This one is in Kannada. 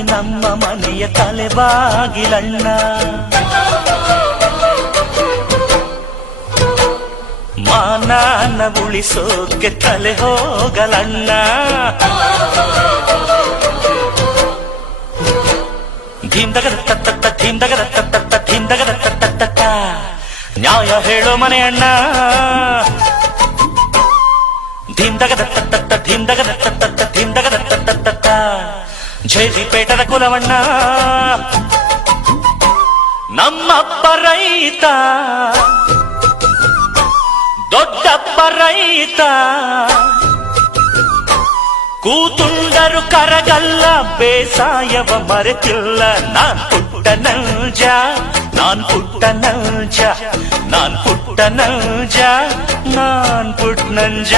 ತಾನೆ ನಮ್ಮ ಮನೆಯ ತಲೆಬಾಗಿಲಣ್ಣ. ಮಾನನ ಉಳಿಸೋಕೆ ತಲೆ ಹೋಗಲಣ್ಣ. ಧೀಮ್ದಗದ ತತ್ತ ಧೀಮ್ದಗದ ತತ್ತ ಧೀಮ್ದಗದ ತತ್ತ ನ್ಯಾಯ ಹೇಳೋ ಮನೆ ಅಣ್ಣ. ಧೀಮ್ದಗದ ತತ್ತ ಧೀಮ್ದಗದ ತತ್ತ ಧೀಮ್ದಗದ ತತ್ತ ಜೇಜಿಪೇಟದ ಕುಲವಣ್ಣ. ನಮ್ಮಪ್ಪ ರೈತ, ದೊಡ್ಡಪ್ಪ ರೈತ, ಕೂತುಂಡರು ಕರಗಲ್ಲ, ಬೇಸಾಯವ ಮರೆತಿಲ್ಲ. ನಾನ್ ಪುಟ್ಟ ನಲ್ಜ, ನಾನ್ ಪುಟ್ಟ ನಲ್ಜ, ನಾನ್ ಪುಟ್ಟ ನಲ್ಜ, ನಾನ್ ಪುಟ್ಟ ನಂಜ.